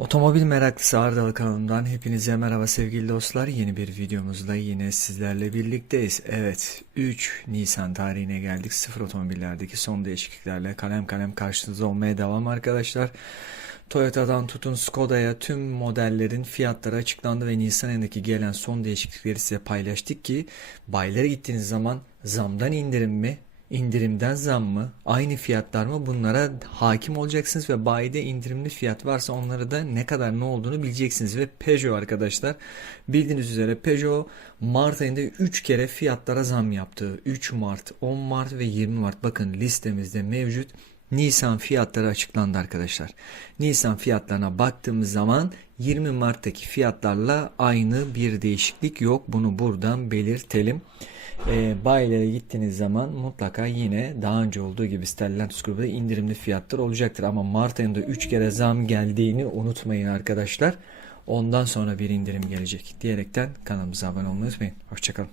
Otomobil meraklısı Ardalı kanalından hepinize merhaba sevgili dostlar. Yeni bir videomuzda yine sizlerle birlikteyiz. Evet 3 Nisan tarihine geldik. Sıfır otomobillerdeki son değişikliklerle kalem kalem karşınızda olmaya devam arkadaşlar. Toyota'dan tutun Skoda'ya tüm modellerin fiyatları açıklandı ve Nisan ayındaki gelen son değişiklikleri size paylaştık ki bayilere gittiğiniz zaman zamdan indirim mi indirimden zam mı, aynı fiyatlar mı bunlara hakim olacaksınız ve bayide indirimli fiyat varsa onları da ne kadar ne olduğunu bileceksiniz ve Peugeot arkadaşlar bildiğiniz üzere Peugeot Mart ayında 3 kere fiyatlara zam yaptı. 3 Mart, 10 Mart ve 20 Mart bakın listemizde mevcut. Nisan fiyatları açıklandı arkadaşlar. Nisan fiyatlarına baktığımız zaman 20 Mart'taki fiyatlarla aynı bir değişiklik yok. Bunu buradan belirtelim. E, bayilere gittiğiniz zaman mutlaka yine daha önce olduğu gibi Stellantis grubunda indirimli fiyatlar olacaktır. Ama Mart ayında 3 kere zam geldiğini unutmayın arkadaşlar. Ondan sonra bir indirim gelecek diyerekten kanalımıza abone olmayı unutmayın. Hoşçakalın.